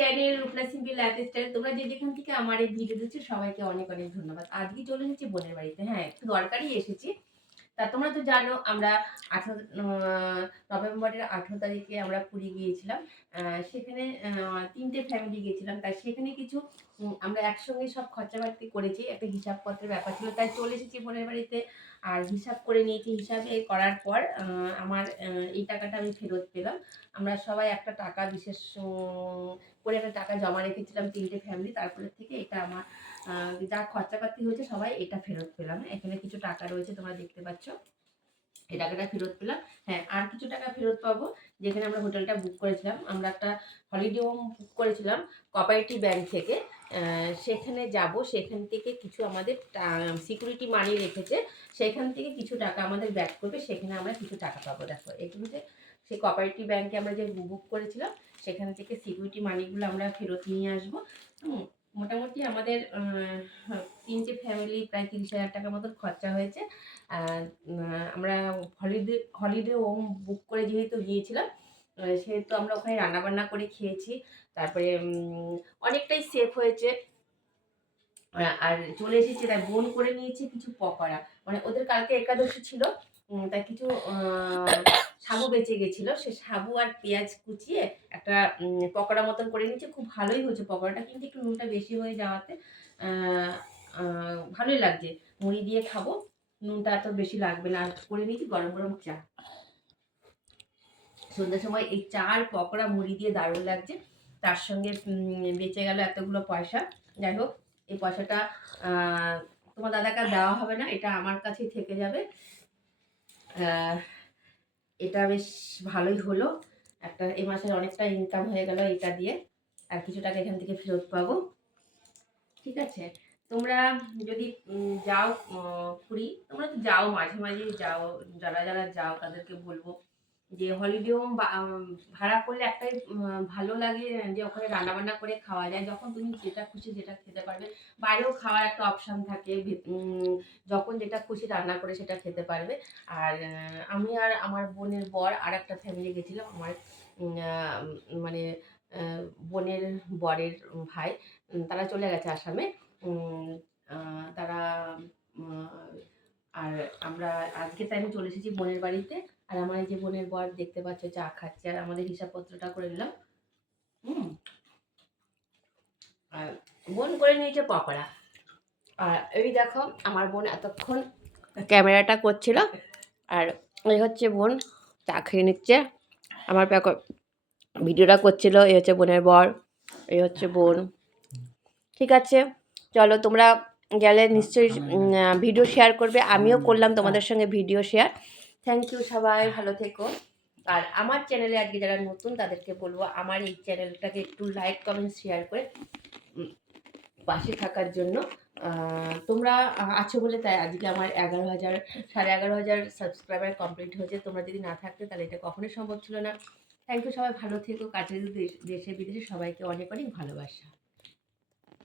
Channel রূপলা simple lifestyle তোমরা যে যেখান থেকে আমার এই ভিডিও দিচ্ছ সবাইকে অনেক অনেক ধন্যবাদ। আজকে চলে এসেছি বোনের বাড়িতে। হ্যাঁ একটু দরকারই এসেছি। তা তোমরা তো জানো, আমরা আঠারো নভেম্বরের আঠেরো তারিখে আমরা পুরী গিয়েছিলাম। সেখানে তিনটে ফ্যামিলি গিয়েছিলাম। তাই সেখানে কিছু আমরা একসঙ্গে সব খরচাবার্তি করেছি। একটা হিসাবপত্রের ব্যাপার ছিল। তাই চলে এসেছি বোনের বাড়িতে। আর হিসাব করে নিয়েছি। হিসাবে করার পর আমার এই টাকাটা আমি ফেরত পেলাম। আমরা সবাই একটা টাকা বিশেষ করে একটা টাকা জমা রেখেছিলাম তিনটে ফ্যামিলি তারপরে থেকে এটা আমার যা খরচাপাতি হয়েছে সবাই এটা ফেরত পেলাম। এখানে কিছু টাকা রয়েছে, তোমরা দেখতে পাচ্ছ। এই টাকাটা ফেরত পেলাম। হ্যাঁ আর কিছু টাকা ফেরত পাবো। যেখানে আমরা হোটেলটা বুক করেছিলাম, আমরা একটা হলিডে হোম বুক করেছিলাম কোঅপারেটিভ ব্যাংক থেকে। সেখানে যাব, সেখান থেকে কিছু আমাদের সিকিউরিটি মানি রেখেছে। সেখান থেকে কিছু টাকা আমাদের ব্যাক করবে, সেখানে আমরা কিছু টাকা পাবো। দেখো, এগুলো যে সেই কোঅপারেটিভ ব্যাংকে আমরা যে বুক করেছিলাম, সেখান থেকে সিকিউরিটি মানিগুলো আমরা ফেরত নিয়ে আসব। মোটামুটি আমাদের তিনটে ফ্যামিলি প্রায় তিরিশ হাজার টাকার মতন খরচা হয়েছে। আমরা হলিডে হলিডে হোম বুক করে যেহেতু গিয়েছিলাম সেহেতু আমরা ওখানে রান্নাবান্না করে খেয়েছি। তারপরে অনেকটাই সেফ হয়েছে। আর চলে এসেছি, তাই বোন করে নিয়েছি কিছু পকোড়া। মানে ওদের কালকে একাদশী ছিল তাই কিছু সাবু বেঁচে গেছিল, সে সাবু আর পেঁয়াজ কুচিয়ে একটা পকোড়া মতন করে নিয়েছে। খুব ভালোই হয়েছে পকোড়াটা, কিন্তু একটু নুনটা বেশি হয়ে যাওয়াতে ভালোই লাগছে। মুড়ি দিয়ে খাব, নুনটা এত বেশি লাগবে না। আর করে নিয়েছি গরম গরম চা। সন্ধ্যার সময় এই চা আর পকোড়া মুড়ি দিয়ে দারুণ লাগছে। তার সঙ্গে বেঁচে গেল এতগুলো পয়সা। যাই হোক, এই পয়সাটা তোমার দাদাকে দেওয়া হবে না, এটা আমার কাছেই থেকে যাবে। এটা বেশ ভালোই হলো। একটা এ মাসের অনেকটা ইনকাম হয়ে গেল এটা দিয়ে। আর কিছু টাকা এখান থেকে ফেরত পাবো। ঠিক আছে? তোমরা যদি যাও পুরী, তোমরা তো যাও মাঝে মাঝে যাও, যারা যারা যাও তাদেরকে বলব। যে হলিডে হোম ভাড়া করলে একটাই ভালো লাগে যে ওখানে রান্নাবান্না করে খাওয়া যায়। যখন তুমি যেটা খুশি যেটা খেতে পারবে। বাইরেও খাওয়ার একটা অপশান থাকে যখন যেটা খুশি রান্না করে সেটা খেতে পারবে। আর আমি আর আমার বোনের বর আর একটা ফ্যামিলি গেছিলাম। আমার মানে বোনের বরের ভাই তারা চলে গেছে আসামে। আর আমরা আজকে তাই আমি চলে এসেছি বোনের বাড়িতে। আর আমার এই যে বোনের বর দেখতে পাচ্ছ, চা খাচ্ছে। আর আমাদের হিসাবপত্রটা করে নিলাম। হুম। আর বোন করে নিয়েছে পকোড়া আর এই দেখো, আমার বোন এতক্ষণ ক্যামেরাটা করছিল। আর এই হচ্ছে বোন চা খেয়ে নিচ্ছে। আমার ভিডিওটা করছিল, এই হচ্ছে বোনের বর, এই হচ্ছে বোন। ঠিক আছে? চলো তোমরা গেলে নিশ্চয়ই ভিডিও শেয়ার করবে। আমিও করলাম তোমাদের সঙ্গে ভিডিও শেয়ার থ্যাংক ইউ সবাই ভালো থেকো। আর আমার চ্যানেলে আজকে যারা নতুন তাদেরকে বলব আমার এই চ্যানেলটাকে একটু লাইক কমেন্ট শেয়ার করে পাশে থাকার জন্য। তোমরা আছো বলে তাই আজকে আমার এগারো হাজার সাড়ে এগারো হাজার সাবস্ক্রাইবার কমপ্লিট হয়েছে। তোমরা যদি না থাকতে তাহলে এটা কখনোই সম্ভব ছিল না। থ্যাংক ইউ সবাই ভালো থেকো। কাছে দেশে বিদেশে সবাইকে অনেক অনেক ভালোবাসা।